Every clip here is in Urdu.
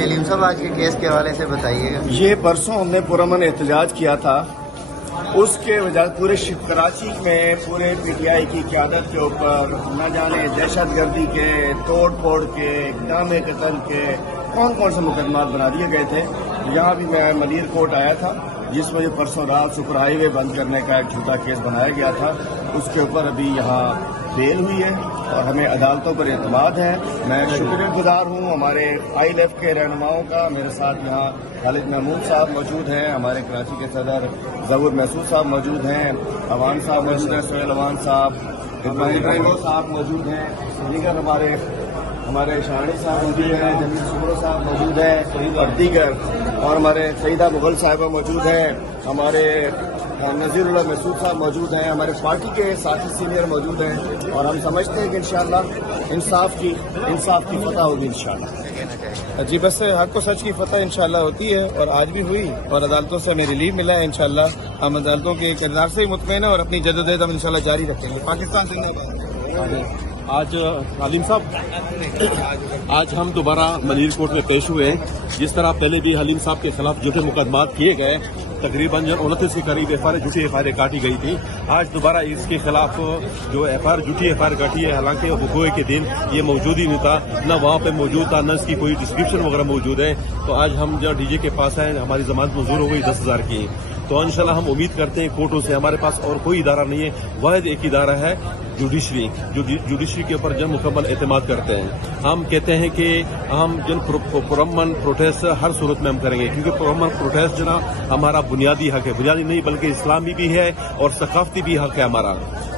حلیم صاحب آج کے کیس کے حوالے سے بتائیے گا۔ یہ پرسوں ہم نے پرامن احتجاج کیا تھا، اس کے وجہ پورے کراچی میں پورے پی ٹی آئی کی قیادت کے اوپر نہ جانے دہشت گردی کے، توڑ پھوڑ کے، اقدام قتل کے کون سے مقدمات بنا دیے گئے تھے۔ یہاں بھی میں ملیر کوٹ آیا تھا جس میں پرسوں رات سپر ہائی وے بند کرنے کا ایک جھوٹا کیس بنایا گیا تھا، اس کے اوپر ابھی یہاں بیل ہوئی ہے اور ہمیں عدالتوں پر اعتماد ہے۔ میں شکریہ گزار ہوں ہمارے آئی لیف کے رہنماؤں کا۔ میرے ساتھ یہاں خالد محمود صاحب موجود ہیں، ہمارے کراچی کے صدر ظہور محسود صاحب موجود ہیں، عوان صاحب موجود ہیں، سہیل عوان صاحب، ابراہیم صاحب موجود ہیں، دیگر ہمارے شاہنی صاحب موجود ہیں، جمیل سمرو صاحب موجود ہیں اور دیگر، اور ہمارے سعیدہ مغل صاحبہ موجود ہیں، ہمارے نذیر اللہ محسود صاحب موجود ہیں، ہمارے پارٹی کے ساتھی سینئر موجود ہیں، اور ہم سمجھتے ہیں کہ انشاءاللہ انصاف کی فتح ہوگی انشاءاللہ۔ جی بس حق کو سچ کی فتح انشاءاللہ ہوتی ہے، اور آج بھی ہوئی، اور عدالتوں سے ہمیں ریلیف ملا ہے انشاءاللہ۔ ہم عدالتوں کے کردار سے ہی مطمئن ہیں اور اپنی جدوجہد ہم انشاءاللہ جاری رکھیں گے۔ پاکستان زندہ باد۔ آج حلیم صاحب، آج ہم دوبارہ ملیر کورٹ میں پیش ہوئے ہیں۔ جس طرح پہلے بھی حلیم صاحب کے خلاف جھوٹے مقدمات کیے گئے، تقریباً 29 کے قریب جھوٹی ایف آئی آر کاٹی گئی تھی، آج دوبارہ اس کے خلاف جو جھوٹی ایف آئی آر کاٹی ہے، حالانکہ حقوق کے دن یہ موجود ہی نہیں تھا، نہ وہاں پہ موجود تھا، نہ اس کی کوئی ڈسکرپشن وغیرہ موجود ہے۔ تو آج ہم جب ڈی جے کے پاس آئے، ہماری ضمانت منظور ہو گئی 10,000 کی۔ تو انشاءاللہ ہم امید کرتے ہیں کورٹوں سے، ہمارے پاس اور کوئی ادارہ نہیں ہے، واحد ایک ادارہ ہے جوڈیشری، جو جوڈیشری کے اوپر جن مکمل اعتماد کرتے ہیں۔ ہم کہتے ہیں کہ ہم جن پرامن پروٹیسٹ ہر صورت میں ہم کریں گے، کیونکہ پرامن پروٹیسٹ جو نا ہمارا بنیادی حق ہے، بنیادی نہیں بلکہ اسلامی بھی ہے اور ثقافتی بھی حق ہے ہمارا۔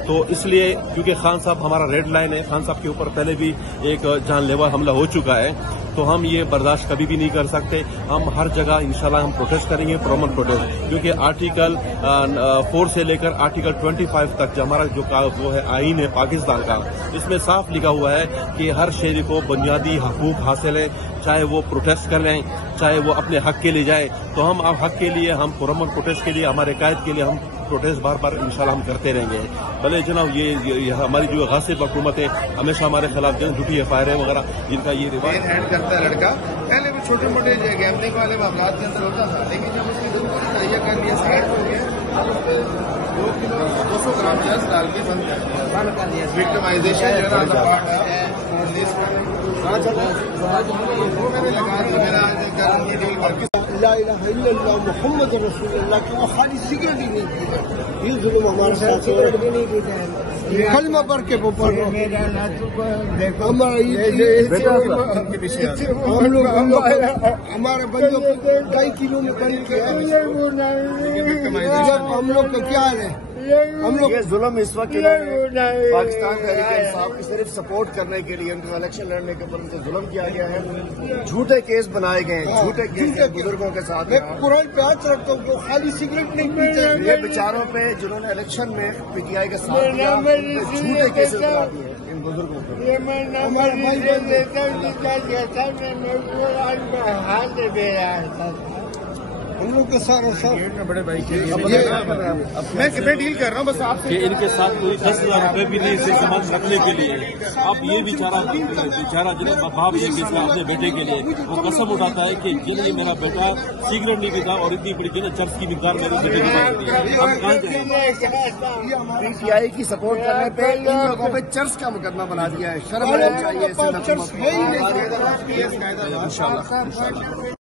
تو اس لیے کیونکہ خان صاحب ہمارا ریڈ لائن ہے، خان صاحب کے اوپر پہلے بھی ایک جان لیوا حملہ ہو چکا ہے، تو ہم یہ برداشت کبھی بھی نہیں کر سکتے۔ ہم ہر جگہ انشاءاللہ ہم پروٹیسٹ کریں گے، پرامن پروٹیسٹ، کیونکہ آرٹیکل 4 سے لے کر آرٹیکل 25 تک جو ہمارا جو وہ ہے آئین ہے پاکستان کا، اس میں صاف لکھا ہوا ہے کہ ہر شہری کو بنیادی حقوق حاصل ہے، چاہے وہ پروٹیسٹ کر لیں، چاہے وہ اپنے حق کے لیے جائے۔ تو ہم اب حق کے لیے، ہم پرامن پروٹیسٹ کے لیے، ہمارے قائد کے لیے ہم پروٹیسٹ بار بار انشاءاللہ ہم کرتے رہیں گے۔ بھلے جناب یہ ہماری جو غاصب حکومت ہے ہمیشہ ہمارے خلاف جھوٹی ایف آئی آر وغیرہ جن کا یہ روایت ہینڈ کرتا ہے لڑکا، پہلے بھی چھوٹے موٹے گیملنگ والے معاملات کے اندر ہوتا تھا، لیکن جب اس کی ضرورت تہیا کر لیا، سائڈ ہو گیا، 2 کلو 200 گرام چرس ڈال کے بند کر دیا۔ وکٹمائزیشن جو ہے وہ میں نے لگا دیا، میرا آج ڈیل کر کے لا الہ الا اللہ محمد رسول اللہ کی، وہ خالی سگریٹ ہی نہیں پیتا، یہ ظلم ہمارے ساتھ سگریٹ بھی نہیں پیتا ہے، کلمہ پڑھ کے وہ پڑھ رہا ہمارے بندوں کو 2.5 کلو میں بند کیا، ہم لوگ کا کیا ہے، ہم لوگ یہ ظلم اس وقت پاکستان تحریک انصاف کی صرف سپورٹ کرنے کے لیے، ان کو الیکشن لڑنے کے اوپر ان سے ظلم کیا گیا ہے، جھوٹے کیس بنائے گئے ہیں، جھوٹے کیس بزرگوں کے ساتھ۔ میں قرآن پہ ہاتھ رکھتا ہوں کہ خالی سگریٹ نہیں پیتے، یہ بیچاروں پہ جنہوں نے الیکشن میں پی ٹی آئی کا ساتھ دیا، ان پہ جھوٹے کیسز بنا دیے ان بزرگوں کو۔ ہمارے ہم لوگ کا سارا ساتھ بڑے بھائی کے میں ڈیل کر رہا ہوں بس آپ سے کہ ان کے ساتھ کوئی 10,000 روپے بھی نہیں سے ضمانت رکھنے کے لیے۔ اب یہ بیچارہ جنہیں باپ یہ کس کا اپنے بیٹے کے لیے وہ قسم اٹھاتا ہے کہ جن میرا بیٹا سگریٹ نہیں پیتا اور اتنی بڑی جنہیں چرس کی مقدار میرے بیٹے کی بڑھتی ہے، ہم کہاں جائیں؟ پی ٹی آئی کی سپورٹ کرنے پہ ان لوگوں پہ چرس کا مقدمہ بنا دیا ہے، شرم آنا چاہیے اس سے۔